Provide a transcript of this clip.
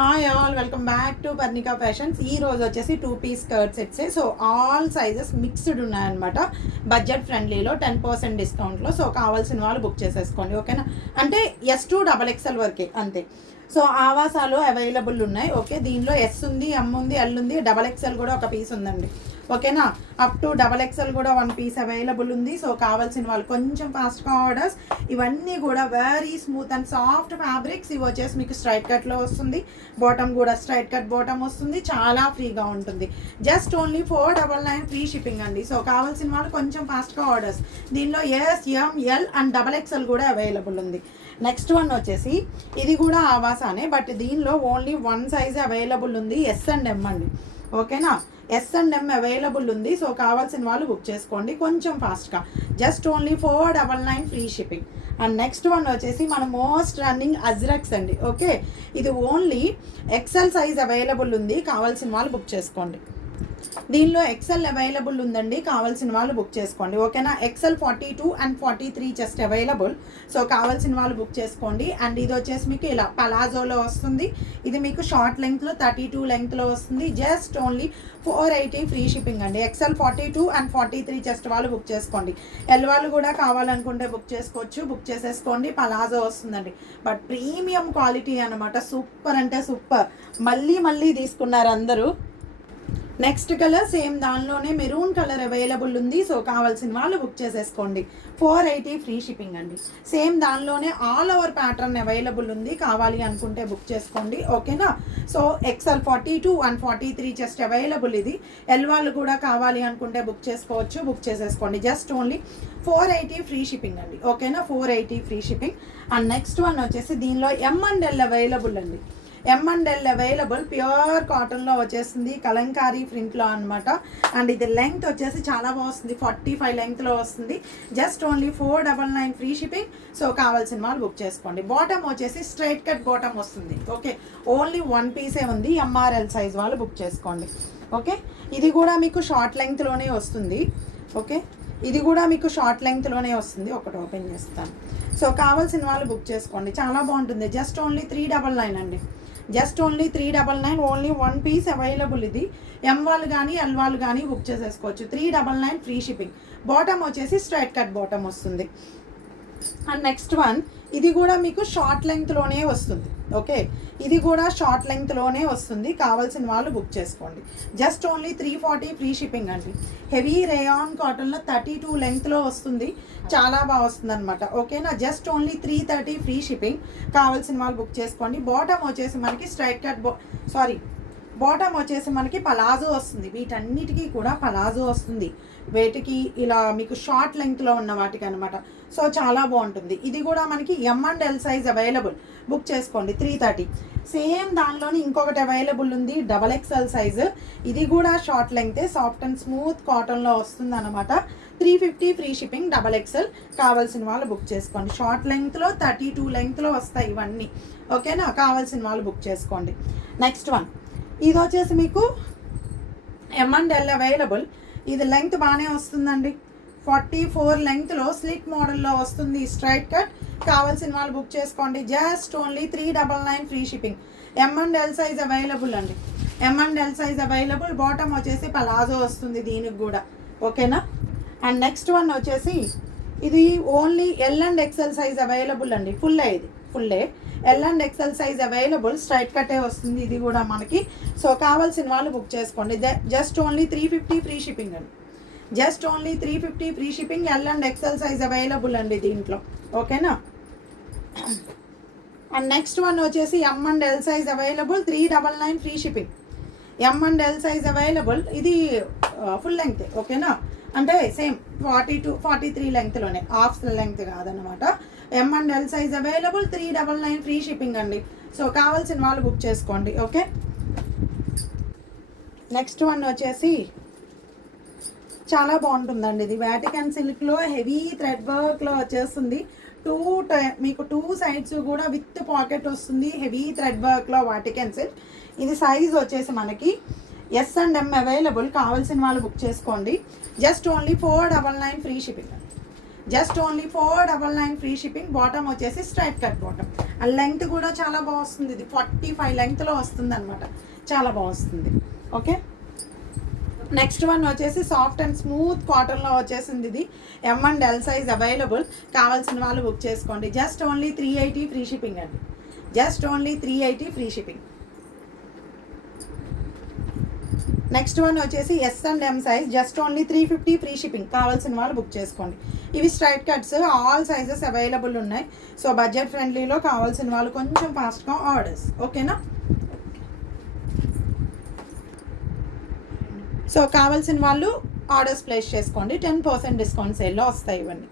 Hi all, welcome back to Parnika fashions. ఈ రోజు వచ్చేసి 2 piece skirt sets. So all sizes mixed ఉన్నాయన్నమాట. Budget ఫ్రెండ్లీలో 10% డిస్కౌంట్లో. సో కావాల్సిన వాళ్ళు బుక్ చేసేసుకోండి, ఓకేనా. అంటే S2 XXL వరకే అంతే. సో ఆవాసాలు అవైలబుల్ ఉన్నాయి. ఓకే, దీనిలో S ఉంది, M ఉంది, L ఉంది, XXL కూడా ఒక పీస్ ఉందండి, ఓకేనా. అప్ టు XXL కూడా 1 పీస్ అవైలబుల్ ఉంది. సో కావాల్సిన వాళ్ళు కొంచెం ఫాస్ట్గా ఆర్డర్స్. ఇవన్నీ కూడా very smooth and soft fabrics. ఇవి వచ్చేసి మీకు స్ట్రైట్ కట్లో వస్తుంది, బాటమ్ కూడా స్ట్రైట్ కట్ బాటమ్ వస్తుంది, చాలా ఫ్రీగా ఉంటుంది. జస్ట్ ఓన్లీ 499 ఫ్రీ షిప్పింగ్ అండి. సో కావాల్సిన వాళ్ళు కొంచెం ఫాస్ట్గా ఆర్డర్స్. దీనిలో S, M, L and XXL కూడా అవైలబుల్ ఉంది. నెక్స్ట్ వన్ వచ్చేసి ఇది కూడా ఆవాసానే, బట్ దీనిలో ఓన్లీ 1 సైజ్ అవైలబుల్ ఉంది, S అండ్ M అండి, ఓకేనా. S అండ్ M అవైలబుల్ ఉంది. సో కావాల్సిన వాళ్ళు బుక్ చేసుకోండి కొంచెం ఫాస్ట్గా. Just only 499 free shipping. And next one వచ్చేసి మన మోస్ట్ రన్నింగ్ అజ్రక్స్ అండి, ఓకే. ఇది ఓన్లీ XL సైజ్ అవైలబుల్ ఉంది, కావాల్సిన వాళ్ళు బుక్ చేసుకోండి. దీనిలో XL అవైలబుల్ ఉందండి, కావాల్సిన వాళ్ళు బుక్ చేసుకోండి, ఓకేనా. XL 42 and 43 just available. So కావాల్సిన వాళ్ళు బుక్ చేసుకోండి. అండ్ ఇది వచ్చేసి మీకు ఇలా పలాజోలో వస్తుంది. ఇది మీకు షార్ట్ లెంగ్త్లో 32 లెంగ్త్లో వస్తుంది. జస్ట్ ఓన్లీ 480 ఫ్రీ షిప్పింగ్ అండి. XL 42 అండ్ 43 జస్ట్ వాళ్ళు బుక్ చేసుకోండి. ఎల్ వాళ్ళు కూడా కావాలనుకుంటే బుక్ చేసుకోవచ్చు, బుక్ చేసేసుకోండి. పలాజో వస్తుందండి, బట్ ప్రీమియం క్వాలిటీ అనమాట. సూపర్ అంటే సూపర్, మళ్ళీ తీసుకున్నారు అందరూ. నెక్స్ట్ కలర్ సేమ్ దానిలోనే మెరూన్ కలర్ అవైలబుల్ ఉంది. సో కావాల్సిన వాళ్ళు బుక్ చేసేసుకోండి. 480 ఫ్రీ షిప్పింగ్ అండి. సేమ్ దానిలోనే ఆల్ ఓవర్ ప్యాటర్న్ అవైలబుల్ ఉంది, కావాలి అనుకుంటే బుక్ చేసుకోండి, ఓకేనా. So XL 42 and 43 just available. ఇది ఎల్ వాళ్ళు కూడా కావాలి అనుకుంటే బుక్ చేసుకోవచ్చు, బుక్ చేసేసుకోండి. జస్ట్ ఓన్లీ 480 ఫ్రీ షిప్పింగ్ అండి, ఓకేనా. 480 free shipping. And next one వచ్చేసి దీనిలో M అండ్ L అవైలబుల్ అండి. M and L available. Pure కాటన్లో వచ్చేస్తుంది, కలంకారీ ప్రింట్లో అనమాట. అండ్ ఇది లెంగ్త్ వచ్చేసి చాలా బాగుంది, 45 లెంగ్త్లో వస్తుంది. Just only 499 free shipping. So కావాల్సిన వాళ్ళు బుక్ చేసుకోండి. బాటమ్ వచ్చేసి స్ట్రైట్ కట్ బాటమ్ వస్తుంది, ఓకే. ఓన్లీ 1 పీసే ఉంది, MRL సైజ్ వాళ్ళు బుక్ చేసుకోండి, ఓకే. ఇది కూడా మీకు షార్ట్ లెంగ్త్లోనే వస్తుంది, ఓకే. ఇది కూడా మీకు షార్ట్ లెంగ్త్లోనే వస్తుంది. ఒకటి ఓపెన్ చేస్తాను. సో కావాల్సిన వాళ్ళు బుక్ చేసుకోండి, చాలా బాగుంటుంది. జస్ట్ ఓన్లీ 399 అండి. Just only 399. Only 1 piece available. ఇది M వాళ్ళు కానీ L వాళ్ళు కానీ బుక్ చేసేసుకోవచ్చు. 399 ఫ్రీ షిప్పింగ్. బాటమ్ వచ్చేసి స్ట్రైట్ కట్ బాటమ్ వస్తుంది. అండ్ నెక్స్ట్ వన్ ఇది కూడా మీకు షార్ట్ లెంగ్త్లోనే వస్తుంది, ఓకే. ఇది కూడా షార్ట్ లెంగ్త్లోనే వస్తుంది, కావాల్సిన వాళ్ళు బుక్ చేసుకోండి. జస్ట్ ఓన్లీ 340 ఫ్రీ షిప్పింగ్ అండి. హెవీ రేయాన్ కాటన్లో 32 లెంగ్త్లో వస్తుంది, చాలా బాగా వస్తుంది అనమాట, ఓకేనా. Just only 330 free shipping. కావాల్సిన వాళ్ళు బుక్ చేసుకోండి. బాటమ్ వచ్చేసి మనకి స్ట్రైట్ కట్ బాటమ్ వచ్చేసి మనకి పలాజో వస్తుంది. వీటన్నిటికీ కూడా పలాజో వస్తుంది, వేటికి ఇలా మీకు షార్ట్ లెంగ్త్లో ఉన్న వాటికి అనమాట. సో చాలా బాగుంటుంది. ఇది కూడా మనకి M and L size available, book చేసుకోండి. 330. సేమ్ దానిలోని ఇంకొకటి అవైలబుల్ ఉంది, XXL సైజు. ఇది కూడా షార్ట్ లెంగ్తే, సాఫ్ట్ అండ్ స్మూత్ కాటన్లో వస్తుంది అనమాట. 350 ఫ్రీ షిప్పింగ్. XXL. కావాల్సిన వాళ్ళు బుక్ చేసుకోండి. షార్ట్ లెంగ్త్లో 32 లెంగ్త్లో వస్తాయి ఇవన్నీ, ఓకేనా. కావాల్సిన వాళ్ళు బుక్ చేసుకోండి. నెక్స్ట్ వన్ ఇది వచ్చేసి మీకు M అండ్ L అవైలబుల్. ఇది లెంగ్త్ బాగానే వస్తుందండి, 44 లెంగ్త్లో స్లిట్ మోడల్లో వస్తుంది, స్ట్రైట్ కట్. కావాల్సిన వాళ్ళు బుక్ చేసుకోండి. Just only 399 free shipping. M and L size available అండి. M and L size available. Bottom వచ్చేసి పలాజో వస్తుంది దీనికి కూడా, ఓకేనా. అండ్ నెక్స్ట్ వన్ వచ్చేసి ఇది only L and XL size available అండి. ఇది ఫుల్లే L and XL size available. Straight కట్టే వస్తుంది ఇది కూడా మనకి. సో కావాల్సిన వాళ్ళు బుక్ చేసుకోండి. జస్ట్ ఓన్లీ 350 ఫ్రీ షిప్పింగ్ అండి. Just only 350 free shipping. L and XL size available అండి దీంట్లో, ఓకేనా. అండ్ నెక్స్ట్ వన్ వచ్చేసి M and L size available. 399 free shipping. M and L size available. ఇది ఫుల్ లెంగ్త్, ఓకేనా. అంటే same 42 43 లెంగ్త్లోనే, half length కాదనమాట. M and L size available. 399 free shipping అండి. So కావాల్సిన వాళ్ళు బుక్ చేసుకోండి, ఓకే. నెక్స్ట్ వన్ వచ్చేసి చాలా బాగుంటుందండి. ఇది వాటికన్ సిల్క్లో హెవీ థ్రెడ్ వర్క్లో వచ్చేస్తుంది. మీకు 2 సైడ్స్ కూడా విత్ పాకెట్ వస్తుంది, హెవీ థ్రెడ్ వర్క్లో వాటికన్ సిల్క్. ఇది సైజ్ వచ్చేసి మనకి S అండ్ M అవైలబుల్. కావాల్సిన వాళ్ళు బుక్ చేసుకోండి. Just only 499 free shipping. Just only 499 free shipping. Bottom వచ్చేసి straight cut bottom. And length కూడా చాలా బాగా వస్తుంది. ఇది 45 లెంగ్త్లో వస్తుంది అనమాట. చాలా బాగా వస్తుంది. ఓకే, నెక్స్ట్ వన్ వచ్చేసి సాఫ్ట్ అండ్ స్మూత్ కాటన్లో వచ్చేసింది. ఇది M&L సైజ్ అవైలబుల్. కావాల్సిన వాళ్ళు బుక్ చేసుకోండి. జస్ట్ ఓన్లీ 380 ఫ్రీ షిప్పింగ్ అండి. Just only 380 free shipping. Next one వచ్చేసి S&M size. Just only 350 free shipping. కావాల్సిన వాళ్ళు బుక్ చేసుకోండి. ఇవి straight cuts, all sizes available ఉన్నాయి. సో బడ్జెట్ ఫ్రెండ్లీలో కావాల్సిన వాళ్ళు కొంచెం ఫాస్ట్గా ఆర్డర్స్. ఓకేనా? సో కావాల్సిన వాళ్ళు ఆర్డర్స్ ప్లేస్ చేసుకోండి. 10% డిస్కౌంట్ సేల్లో వస్తాయి ఇవన్నీ.